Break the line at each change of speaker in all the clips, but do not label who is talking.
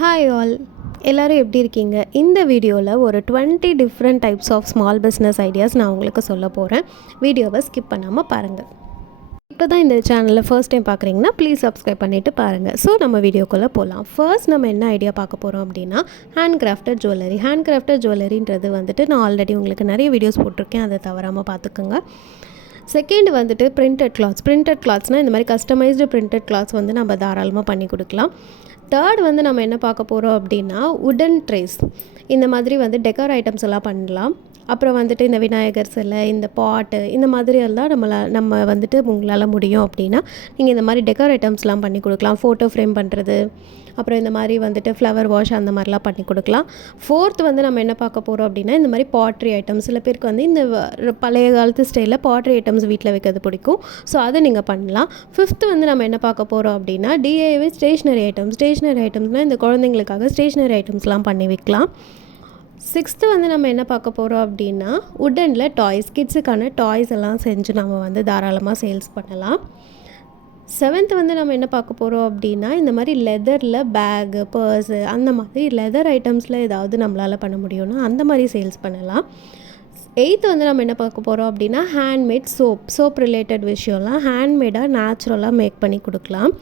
Hi all எல்லோரும் எப்படி இருக்கீங்க? இந்த வீடியோவில் ஒரு twenty different types of small business ideas நான் உங்களுக்கு சொல்ல போகிறேன் வீடியோவை ஸ்கிப் பண்ணாமல் பாருங்கள் இப்போ தான் இந்த சேனலில் ஃபர்ஸ்ட் டைம் பார்க்குறீங்கன்னா ப்ளீஸ் சப்ஸ்கிரைப் பண்ணிவிட்டு பாருங்கள் ஸோ நம்ம வீடியோக்குள்ளே போகலாம் ஃபர்ஸ்ட் நம்ம என்ன ஐடியா பார்க்க போகிறோம் அப்படின்னா hand crafted jewellery hand crafted ஜுவல்லரின்றது வந்துட்டு நான் ஆல்ரெடி உங்களுக்கு நிறைய வீடியோஸ் போட்டிருக்கேன். அதை தவறாமல் பார்த்துக்கோங்க. செகண்ட் வந்துட்டு பிரிண்டட் கிளாத்ஸ் பிரிண்டட் கிளாத்ஸ்னால் இந்த மாதிரி கஸ்டமைஸ்டு பிரிண்டட் கிளாத்ஸ் வந்து நம்ம தாராளமாக பண்ணி கொடுக்கலாம். தேர்ட் வந்து நம்ம என்ன பார்க்க போகிறோம் அப்படின்னா உடன் ட்ரேஸ் இந்த மாதிரி வந்து டெக்கர் ஐட்டம்ஸ் எல்லாம் பண்ணலாம். அப்புறம் வந்துட்டு இந்த விநாயகர் சிலை இந்த பாட்டு இந்த மாதிரி எல்லாம் நம்மளால் நம்ம வந்துட்டு உங்களால் முடியும் அப்படின்னா நீங்கள் இந்த மாதிரி டெக்கர் ஐட்டம்ஸ்லாம் பண்ணி கொடுக்கலாம். ஃபோட்டோ ஃப்ரேம் பண்ணுறது அப்புறம் இந்த மாதிரி வந்துட்டு ஃப்ளவர் வாஷ் அந்த மாதிரிலாம் பண்ணி கொடுக்கலாம். ஃபோர்த் வந்து நம்ம என்ன பார்க்க போகிறோம் அப்படின்னா இந்த மாதிரி பாட்ரி ஐட்டம்ஸ் சில பேருக்கு வந்து இந்த பழைய காலத்து ஸ்டைலில் பாட்ரி ஐட்டம்ஸ் வீட்டில் வைக்கிறது பிடிக்கும். ஸோ அதை நீங்கள் பண்ணலாம். ஃபிஃப்த்து வந்து நம்ம என்ன பார்க்க போகிறோம் அப்படின்னா D A V stationery items stationery ஐட்டம்ஸ்னால் இந்த குழந்தைங்களுக்காக ஸ்டேஷ்னரி ஐட்டம்ஸ்லாம் பண்ணி வைக்கலாம். சிக்ஸ்த்து வந்து நம்ம என்ன பார்க்க போகிறோம் அப்படின்னா உட்டனில் டாய்ஸ் கிட்ஸுக்கான டாய்ஸ் எல்லாம் செஞ்சு நம்ம வந்து தாராளமாக சேல்ஸ் பண்ணலாம். செவன்த் வந்து நம்ம என்ன பார்க்க போகிறோம் அப்படின்னா இந்த மாதிரி லெதரில் பேகு பர்ஸு அந்த மாதிரி லெதர் ஐட்டம்ஸில் ஏதாவது நம்மளால் பண்ண முடியும்னா அந்த மாதிரி சேல்ஸ் பண்ணலாம். எயித்து வந்து நம்ம என்ன பார்க்க போகிறோம் அப்படின்னா ஹேண்ட்மேட் சோப் சோப் ரிலேட்டட் விஷயம்லாம் ஹேண்ட்மேடாக நேச்சுரலாக மேக் பண்ணி கொடுக்கலாம்.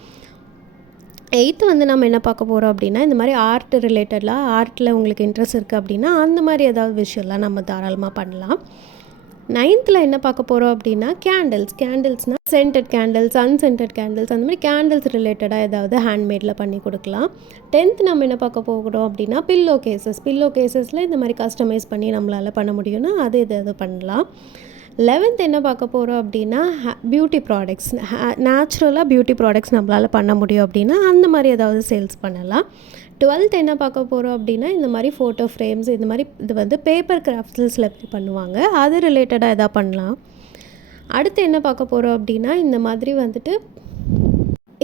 எயித்து வந்து நம்ம என்ன பார்க்க போகிறோம் அப்படின்னா இந்த மாதிரி ஆர்ட் ரிலேட்டடாக ஆர்ட்டில் உங்களுக்கு இன்ட்ரெஸ்ட் இருக்குது அப்படின்னா அந்த மாதிரி ஏதாவது விஷயம்லாம் நம்ம தாராளமாக பண்ணலாம். நைன்த்தில் என்ன பார்க்க போகிறோம் அப்படின்னா கேண்டில்ஸ் கேண்டில்ஸ்னால் சென்டட் கேண்டில்ஸ் அன்சென்டட் கேண்டில்ஸ் அந்த மாதிரி கேண்டில்ஸ் ரிலேட்டடாக ஏதாவது ஹேண்ட்மேடில் பண்ணி கொடுக்கலாம். டென்த் நம்ம என்ன பார்க்க போகிறோம் அப்படின்னா பில்லோ கேசஸ் பில்லோ கேசஸில் இந்த மாதிரி கஸ்டமைஸ் பண்ணி நம்மளால் பண்ண முடியும்னா அது எதாவது பண்ணலாம். லெவன்த் என்ன பார்க்க போகிறோம் அப்படின்னா பியூட்டி ப்ராடக்ட்ஸ் நேச்சுரலாக பியூட்டி ப்ராடக்ட்ஸ் நம்மளால் பண்ண முடியும் அப்படின்னா அந்த மாதிரி ஏதாவது சேல்ஸ் பண்ணலாம். டுவெல்த் என்ன பார்க்க போகிறோம் அப்படின்னா இந்த மாதிரி ஃபோட்டோ ஃப்ரேம்ஸ் இந்த மாதிரி இது வந்து பேப்பர் கிராஃப்ட்ஸில் பண்ணுவாங்க. அது ரிலேட்டடாக எதாவது பண்ணலாம். அடுத்து என்ன பார்க்க போகிறோம் அப்படின்னா இந்த மாதிரி வந்துட்டு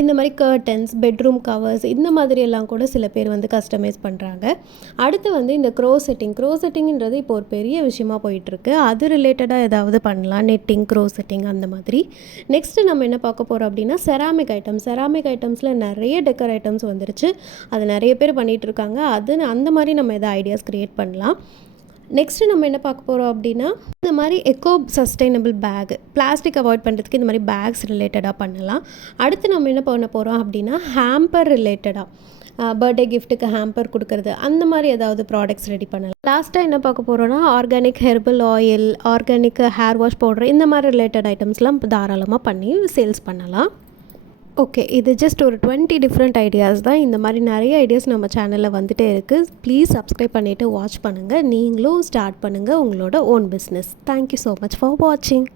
இந்த மாதிரி கர்டன்ஸ் பெட்ரூம் கவர்ஸ் இந்த மாதிரி எல்லாம் கூட சில பேர் வந்து கஸ்டமைஸ் பண்ணுறாங்க அடுத்து வந்து இந்த க்ரோ செட்டிங் க்ரோ செட்டிங்கிறது இப்போ ஒரு பெரிய விஷயமா போயிட்டுருக்கு. அது ரிலேட்டடாக ஏதாவது பண்ணலாம் நெட்டிங் க்ரோ செட்டிங் அந்த மாதிரி. நெக்ஸ்ட்டு நம்ம என்ன பார்க்க போகிறோம் அப்படின்னா செராமிக் ஐட்டம்ஸ் செராமிக் ஐட்டம்ஸில் நிறைய டெக்கர் ஐட்டம்ஸ் வந்துருச்சு. அது நிறைய பேர் பண்ணிகிட்டு இருக்காங்க அது அந்த மாதிரி நம்ம எதாவது ஐடியாஸ் க்ரியேட் பண்ணலாம். நெக்ஸ்ட்டு நம்ம என்ன பார்க்க போகிறோம் அப்படின்னா இந்த மாதிரி eco sustainable bag plastic avoid பண்ணுறதுக்கு இந்த மாதிரி பேக்ஸ் ரிலேட்டடாக பண்ணலாம். அடுத்து நம்ம என்ன பண்ண போகிறோம் அப்படின்னா ஹேம்பர் ரிலேட்டடாக பர்த்டே கிஃப்ட்டுக்கு ஹேம்பர் கொடுக்கறது அந்த மாதிரி ஏதாவது ப்ராடக்ட்ஸ் ரெடி பண்ணலாம். லாஸ்ட்டாக என்ன பார்க்க போகிறோன்னா organic herbal oil organic hair wash powder இந்த மாதிரி ரிலேட்டட் ஐட்டம்ஸ்லாம் தாராளமாக பண்ணி சேல்ஸ் பண்ணலாம். ஓகே இது ஜஸ்ட் ஒரு டுவெண்ட்டி டிஃப்ரெண்ட் ஐடியாஸ் தான். இந்த மாதிரி நிறைய ஐடியாஸ் நம்ம சேனலில் வந்துட்டே இருக்குது ப்ளீஸ் சப்ஸ்கிரைப் பண்ணிவிட்டு வாட்ச் பண்ணுங்கள் நீங்களும் ஸ்டார்ட் பண்ணுங்கள் உங்களோட own business thank you so much for வாட்சிங்